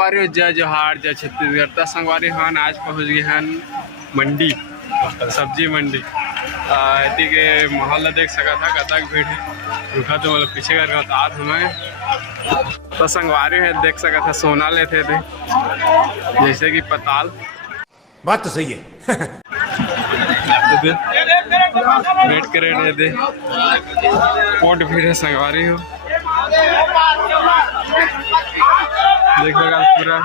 संगवारी जय जोहार जय छत्तीसगढ़। तो संगवारी हन आज पहुँच गए हन मंडी, सब्जी मंडी। इतनी के माहौल देख सका था कतक भीड़ है। रुका तो मतलब पीछे कर रहा था हमें। तो संगवारी है देख सका था सोना लेते थे जैसे कि पताल। बात तो सही है। रेट के रेट है दे बहुत भीड़ है संगवारी हो देख लगा पूरा।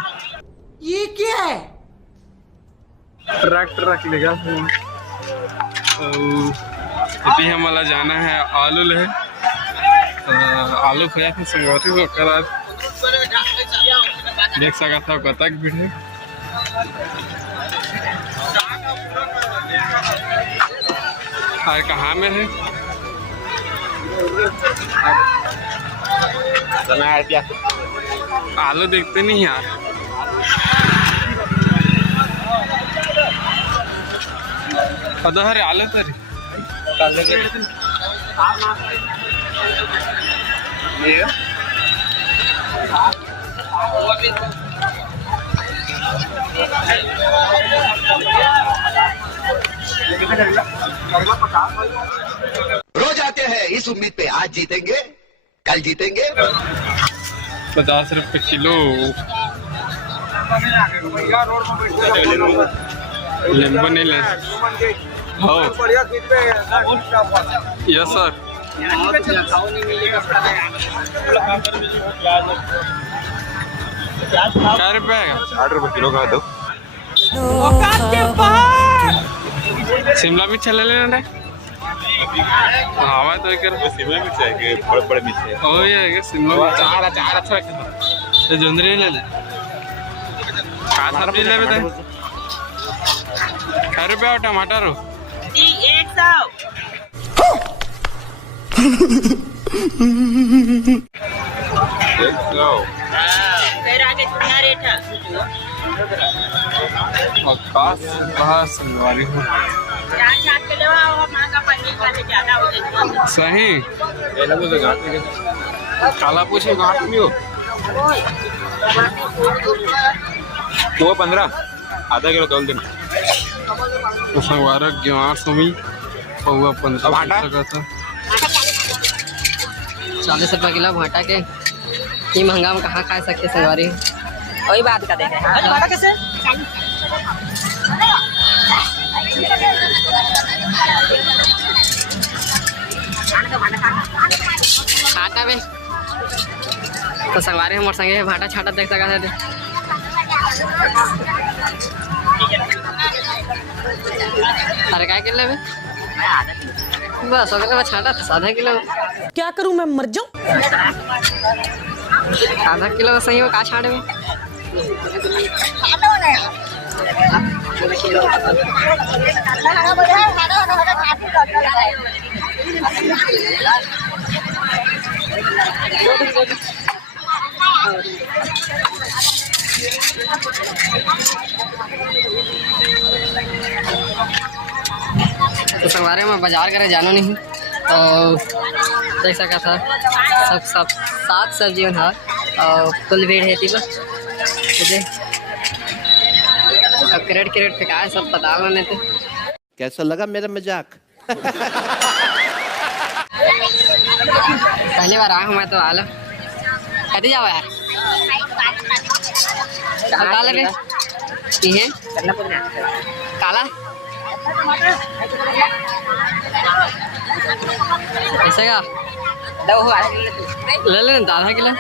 ये क्या है? ट्रक लेगा इतनी हमारा जाना है आलू ले। आलू खाया था संगवारी को करा देख सका था कतक भीड़ है। और कहाँ में है आलू देखते नहीं यार। अदहर आलू तर रोज आते हैं इस उम्मीद पे आज जीतेंगे कल जीतेंगे। 50 रुपए किलो नींबू नहीं ले। हो यस सर। क्या रुपये 8 रुपए किलो का दो। शिमला मिर्च ले लेना हवा तो शिमला मिर्च है कि बड़े मिर्च है। ओ ये शिमला मिर्च चार अच्छा तो जोंदरी ले ले का सब्जी लेबे तो क्या रुपया हो टमाटर हो 100 सही काला पूछे घाट नहीं हो वो 15 आधा किलो तोल देना। संगवारा 800 पौवा 15 का था 40 रुपये किलो भाटा के ये महंगा में कहाँ खा सकते संगवारी। वही बात का देखे भाटा कैसे भाटा में तो संगवारी हमारे संगे भाटा छाटा देख सका थे। अरे क्या किलो में बस हो गया छाटा था आधा किलो। क्या करूं मैं मर जाऊं? आधा किलो सही हो का छाट में तो संगवारी में बाजार करे जानो नहीं तो देख सका था सब सात सब्जी था और फुल भीड़ है थी बस मुझे क्रेट फेंकाए सब पता होने थे। कैसा लगा मेरा मजाक? पहली बार आया हूँ मैं तो आलो कभी जाओ यार क्या ले है काला ऐसे का ले ले आधा किलो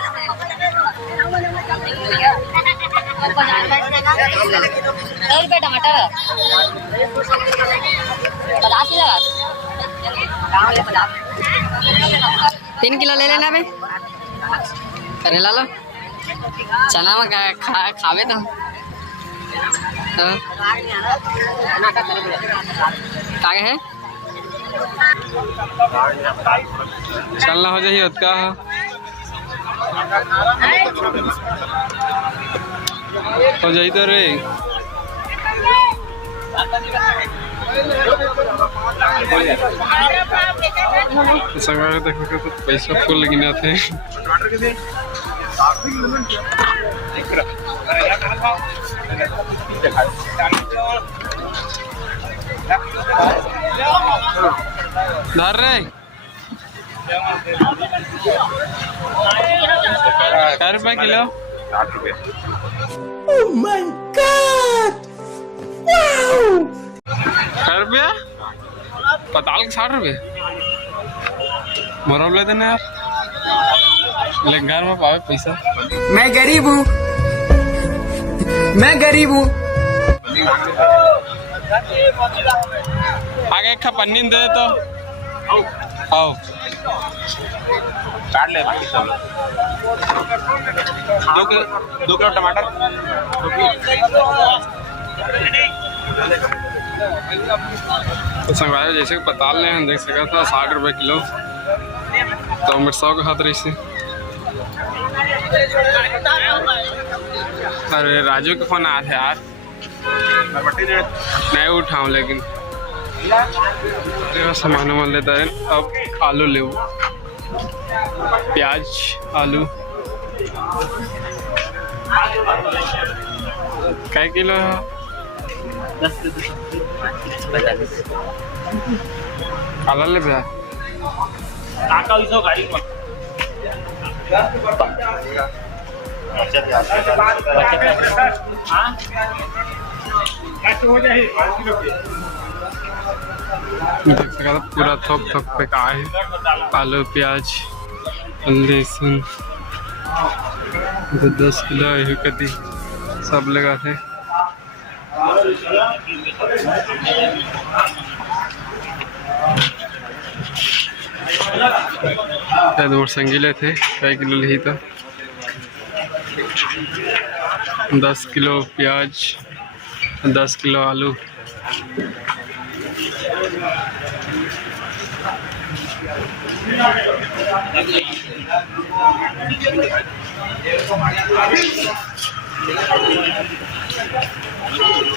टमाटर 3 किलो ले लेना भाई करेला लो चना में खावे तो कागे है चलना हो जाइए का हो जाई तो रे देखो तो पैसा फुल गिना थे धर रे क्या रुपये किलो? 60 रुपये। Oh my God! Wow! क्या रुपया? पताल के 60 रुपये मरब लेते ना यार, लेकिन घर में पावे पैसा। मैं गरीब हूँ, मैं गरीब हूँ। आगे एक पन्नी दे तो आओ काट ले बाकी सब। 2 किलो टमाटर। तो संगवारी जैसे पताल ले देख सका था 60 रुपये किलो, तो मिर्चा के हाथ रही से। अरे राजू के फोन आया था यार, नहीं उठाऊँ लेकिन सामान वामान लेता है। अब आलू ले, प्याज आलू क्या किलो है? 10 काला ले भैया देख सका था पूरा थोक थोक पे का है। आलू प्याज लहसुन 10 किलो कति सब लगा थे। मोर संगीले थे कई किलो ली तो 10 किलो प्याज 10 किलो आलू।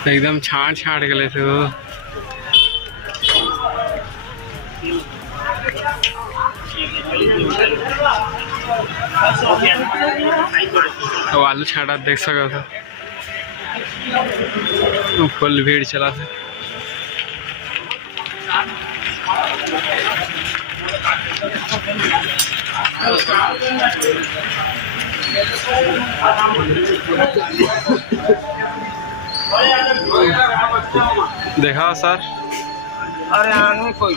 एकदम छाट छाट के लेते हो। तो आलू छाटा देख सका था, फुल भीड़ चला था। देखा सर, अरे कोई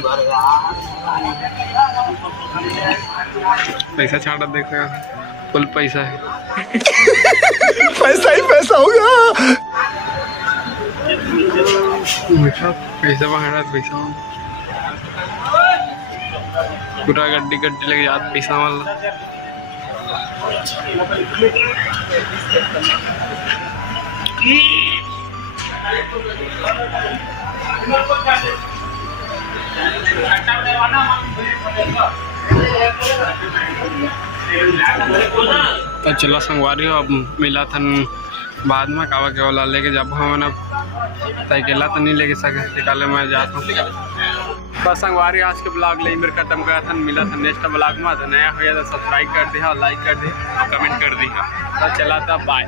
पैसा छाटा देख सका, फुल पैसा है। पैसा ही पैसा होगा। पैसा वहाँ पैसा पूरा गड्डी गड्डी लगे जात पैसा वाला। तो चलो संगवारी हो, अब मिला था बाद में कावा के वाला लेके जब हम तैकेला तो नहीं लेके सके निकाले मैं जाता हूँ। बस संगवारी आज के ब्लॉग ले मेरे खत्म करा था, मिला था नेक्स्ट ब्लॉग में। तो नया हो तो सब्सक्राइब कर दिया, लाइक कर दिया, कमेंट कर दिया। तो चला था, बाय।